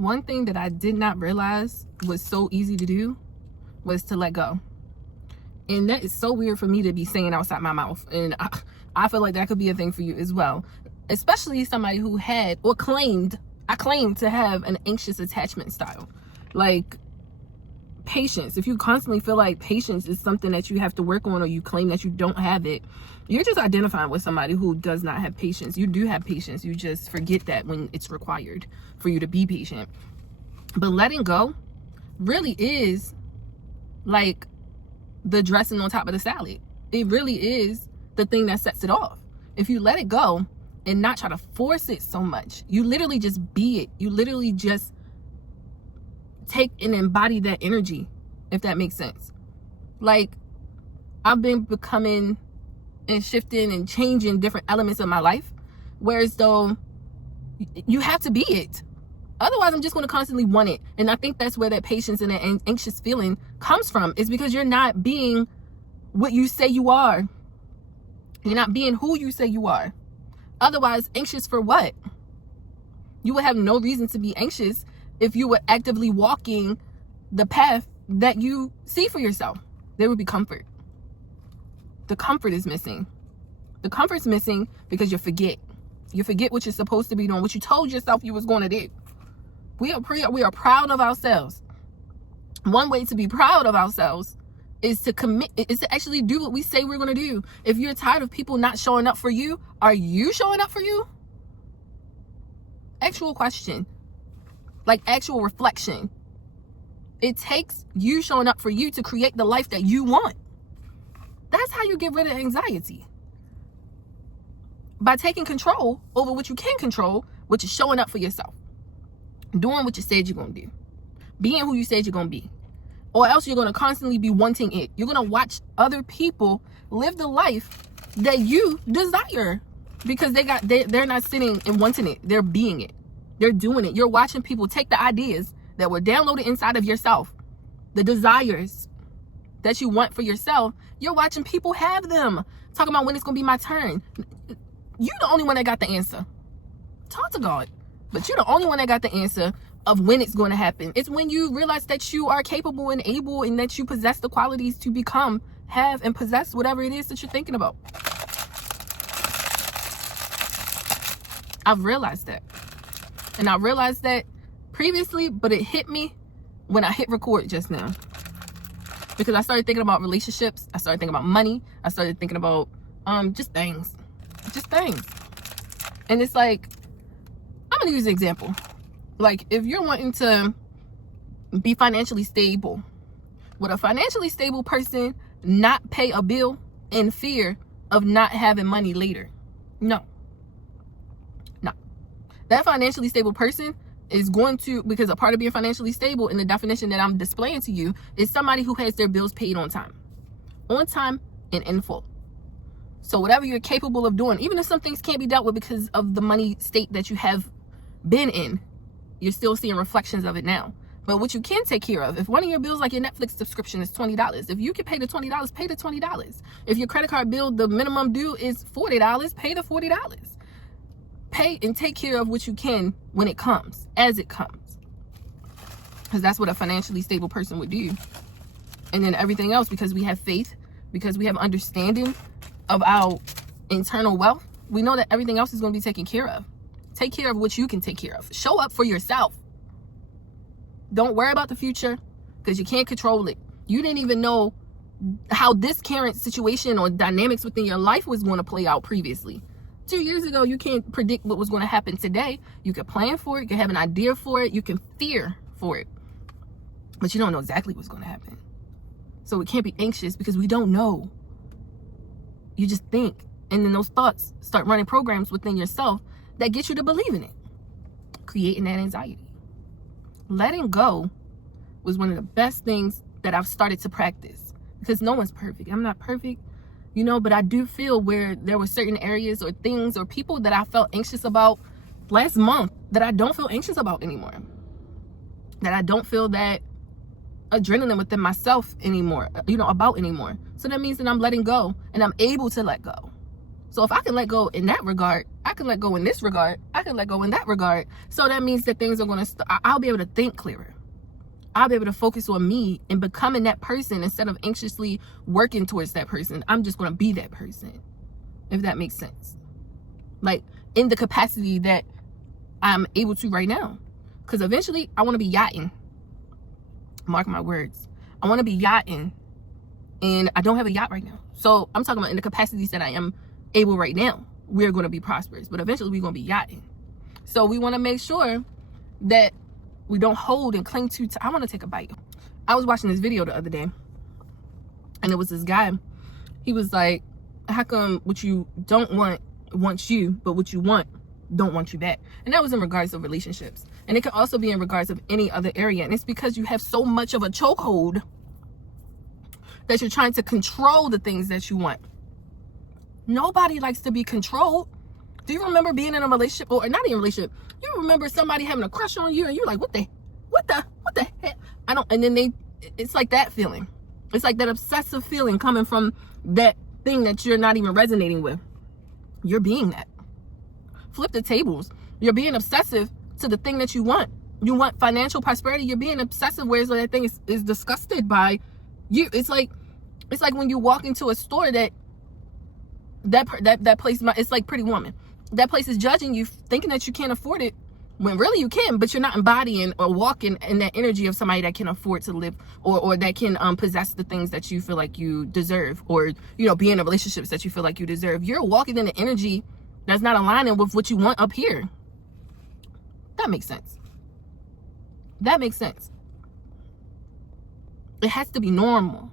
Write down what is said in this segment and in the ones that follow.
one thing that I did not realize was so easy to do was to let go. And that is so weird for me to be saying outside my mouth. And I feel like that could be a thing for you as well. Especially somebody who had or claimed to have an anxious attachment style. Like patience. If you constantly feel like patience is something that you have to work on, or you claim that you don't have it, you're just identifying with somebody who does not have patience. You do have patience. You just forget that when it's required for you to be patient. But letting go really is like the dressing on top of the salad. It really is the thing that sets it off. If you let it go and not try to force it so much, you literally just be it. You literally just take and embody that energy, if that makes sense. Like, I've been becoming and shifting and changing different elements of my life, whereas though you have to be it. Otherwise, I'm just going to constantly want it. And I think that's where that patience and that anxious feeling comes from, is because you're not being what you say you are. You're not being who you say you are. Otherwise, anxious for what? You would have no reason to be anxious if you were actively walking the path that you see for yourself. There would be comfort. The comfort is missing. The comfort's missing because you forget. You forget what you're supposed to be doing, what you told yourself you was going to do. We are proud of ourselves. One way to be proud of ourselves is to commit, is to actually do what we say we're going to do. If you're tired of people not showing up for you, are you showing up for you? Actual question. Like actual reflection. It takes you showing up for you to create the life that you want. That's how you get rid of anxiety. By taking control over what you can control, which is showing up for yourself. Doing what you said you're going to do. Being who you said you're going to be. Or else you're going to constantly be wanting it. You're going to watch other people live the life that you desire. Because they're not sitting and wanting it. They're being it. They're doing it. You're watching people take the ideas that were downloaded inside of yourself. The desires that you want for yourself. You're watching people have them. Talking about when it's going to be my turn. You're the only one that got the answer. Talk to God. But you're the only one that got the answer of when it's going to happen. It's when you realize that you are capable and able, and that you possess the qualities to become, have, and possess whatever it is that you're thinking about. I've realized that. And I realized that previously, but it hit me when I hit record just now. Because I started thinking about relationships. I started thinking about money. I started thinking about just things. Just things. And it's like, I'm going to use an example. Like, if you're wanting to be financially stable, would a financially stable person not pay a bill in fear of not having money later? No. No. That financially stable person is going to, because a part of being financially stable in the definition that I'm displaying to you is somebody who has their bills paid on time. On time and in full. So whatever you're capable of doing, even if some things can't be dealt with because of the money state that you have been in, you're still seeing reflections of it now. But what you can take care of, if one of your bills, like your Netflix subscription, is $20, if you can pay the $20, pay the $20. If your credit card bill, the minimum due is $40, pay the $40. Pay and take care of what you can when it comes, as it comes. Because that's what a financially stable person would do. And then everything else, because we have faith, because we have understanding of our internal wealth, we know that everything else is going to be taken care of. Take care of what you can take care of. Show up for yourself. Don't worry about the future, because you can't control it. You didn't even know how this current situation or dynamics within your life was going to play out previously. 2 years ago, you can't predict what was going to happen today. You can plan for it. You can have an idea for it. You can fear for it. But you don't know exactly what's going to happen. So we can't be anxious because we don't know. You just think. And then those thoughts start running programs within yourself that get you to believe in it. Creating that anxiety. Letting go was one of the best things that I've started to practice. Because no one's perfect. I'm not perfect. You know, but I do feel where there were certain areas or things or people that I felt anxious about last month that I don't feel anxious about anymore. That I don't feel that adrenaline within myself anymore, about anymore. So that means that I'm letting go and I'm able to let go. So if I can let go in that regard, I can let go in this regard. I can let go in that regard. So that means that things are going to, I'll be able to think clearer. I'll be able to focus on me and becoming that person instead of anxiously working towards that person. I'm just going to be that person, if that makes sense. Like in the capacity that I'm able to right now. Because eventually I want to be yachting. Mark my words. I want to be yachting. And I don't have a yacht right now. So I'm talking about in the capacities that I am able right now. We're going to be prosperous. But eventually we're going to be yachting. So we want to make sure that we don't hold and cling to. I want to take a bite. I was watching this video the other day. And it was this guy. He was like, how come what you don't want wants you, but what you want don't want you back? And that was in regards of relationships. And it can also be in regards of any other area. And it's because you have so much of a chokehold that you're trying to control the things that you want. Nobody likes to be controlled. Do you remember being in a relationship, or not even a relationship? You remember somebody having a crush on you and you're like, what the heck? And then it's like that feeling. It's like that obsessive feeling coming from that thing that you're not even resonating with. You're being that. Flip the tables. You're being obsessive to the thing that you want. You want financial prosperity. You're being obsessive, whereas that thing is disgusted by you. It's like when you walk into a store that place, it's like Pretty Woman. That place is judging you, thinking that you can't afford it, when really you can, but you're not embodying or walking in that energy of somebody that can afford to live or that can possess the things that you feel like you deserve, or be in relationships that you feel like you deserve. You're walking in the energy that's not aligning with what you want up here. That makes sense. That makes sense. It has to be normal.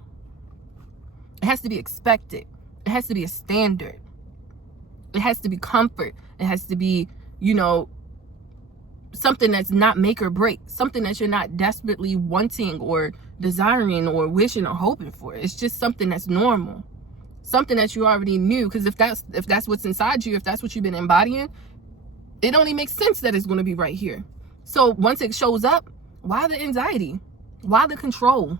It has to be expected. It has to be a standard. It has to be comfort. It has to be, something that's not make or break. Something that you're not desperately wanting or desiring or wishing or hoping for. It's just something that's normal. Something that you already knew. Because if that's what's inside you, if that's what you've been embodying, it only makes sense that it's going to be right here. So once it shows up, why the anxiety? Why the control?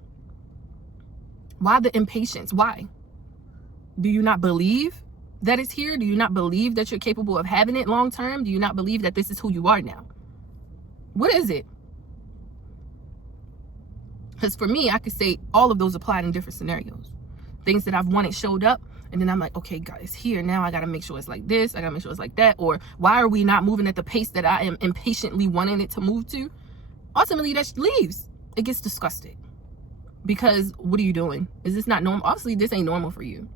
Why the impatience? Why? Do you not believe that it's here? Do you not believe that you're capable of having it long term? Do you not believe that this is who you are now? What is it? Because for me, I could say all of those applied in different scenarios. Things that I've wanted showed up, and then I'm like, okay, guys, here now I got to make sure it's like this. I got to make sure it's like that. Or why are we not moving at the pace that I am impatiently wanting it to move to? Ultimately, that leaves. It gets disgusted. Because what are you doing? Is this not normal? Obviously, this ain't normal for you.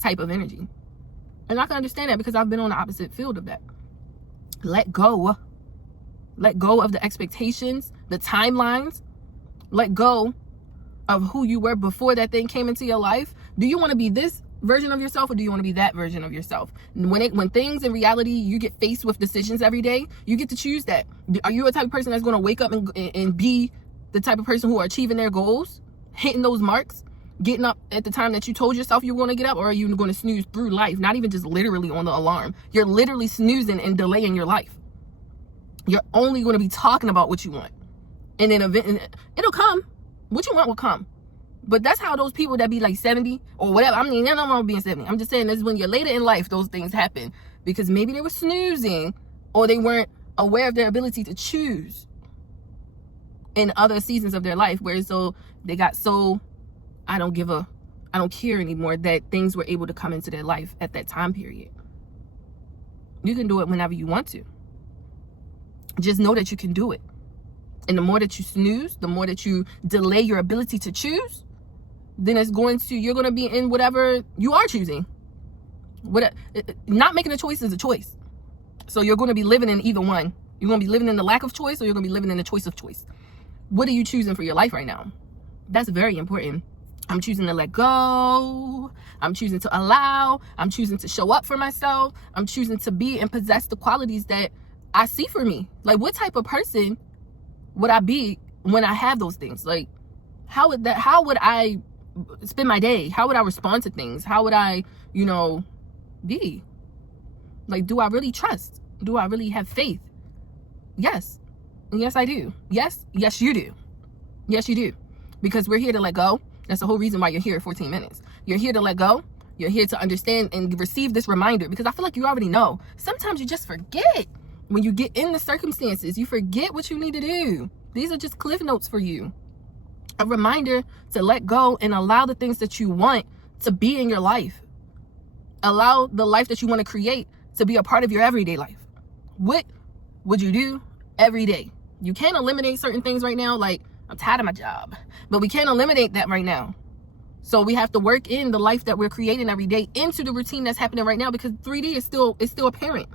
Type of energy. And I can understand that because I've been on the opposite field of that. Let go. Let go of the expectations, the timelines. Let go of who you were before that thing came into your life. Do you want to be this version of yourself, or do you want to be that version of yourself? When things in reality, you get faced with decisions every day, you get to choose that. Are you a type of person that's going to wake up and be the type of person who are achieving their goals, hitting those marks, getting up at the time that you told yourself you were going to get up? Or are you going to snooze through life? Not even just literally on the alarm. You're literally snoozing and delaying your life. You're only going to be talking about what you want. And then it'll come. What you want will come. But that's how those people that be like 70 or whatever. I mean, nothing wrong with being 70. I'm just saying this is when you're later in life, those things happen. Because maybe they were snoozing, or they weren't aware of their ability to choose in other seasons of their life. Where so they got so, I don't care anymore, that things were able to come into their life at that time period. You can do it whenever you want to. Just know that you can do it. And the more that you snooze, the more that you delay your ability to choose, then you're going to be in whatever you are choosing. Not making a choice is a choice. So you're going to be living in either one. You're going to be living in the lack of choice, or you're going to be living in the choice of choice. What are you choosing for your life right now? That's very important. I'm choosing to let go. I'm choosing to allow. I'm choosing to show up for myself. I'm choosing to be and possess the qualities that I see for me. Like, what type of person would I be when I have those things? Like, how would I spend my day? How would I respond to things? How would I, be? Like, do I really trust? Do I really have faith? Yes. Yes, I do. Yes, you do. Yes, you do. Because we're here to let go. That's the whole reason why you're here 14 minutes. You're here to let go. You're here to understand and receive this reminder, because I feel like you already know. Sometimes you just forget. When you get in the circumstances, you forget what you need to do. These are just cliff notes for you. A reminder to let go and allow the things that you want to be in your life. Allow the life that you want to create to be a part of your everyday life. What would you do every day? You can't eliminate certain things right now. Like, I'm tired of my job, but we can't eliminate that right now. So we have to work in the life that we're creating every day into the routine that's happening right now, because 3D is still apparent.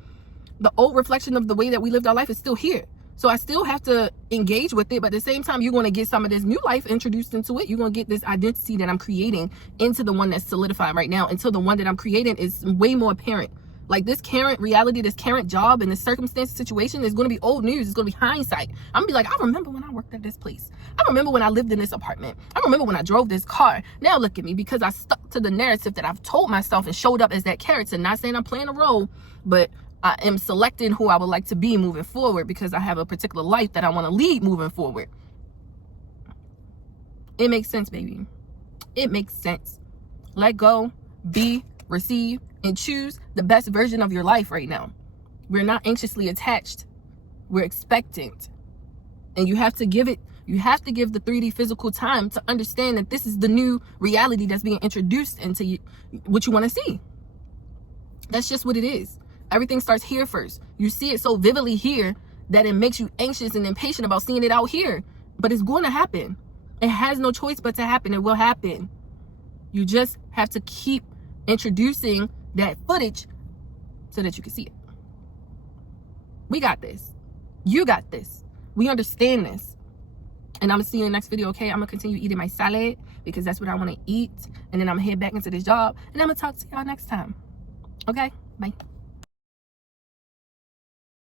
The old reflection of the way that we lived our life is still here. So I still have to engage with it, but at the same time, you're going to get some of this new life introduced into it. You're going to get this identity that I'm creating into the one that's solidified right now, until the one that I'm creating is way more apparent. Like, this current reality, this current job, and this circumstance situation is going to be old news. It's going to be hindsight. I'm going to be like, I remember when I worked at this place. I remember when I lived in this apartment. I remember when I drove this car. Now look at me, because I stuck to the narrative that I've told myself and showed up as that character. Not saying I'm playing a role, but I am selecting who I would like to be moving forward, because I have a particular life that I want to lead moving forward. It makes sense, baby. It makes sense. Let go, be, receive, and choose the best version of your life right now. We're not anxiously attached. We're expectant. And you have to give the 3D physical time to understand that this is the new reality that's being introduced into you, what you want to see. That's just what it is. Everything starts here first. You see it so vividly here that it makes you anxious and impatient about seeing it out here. But it's going to happen. It has no choice but to happen. It will happen. You just have to keep introducing that footage so that you can see it. We got this. You got this. We understand this. And I'm going to see you in the next video, okay? I'm going to continue eating my salad, because that's what I want to eat. And then I'm going to head back into this job. And I'm going to talk to y'all next time. Okay? Bye.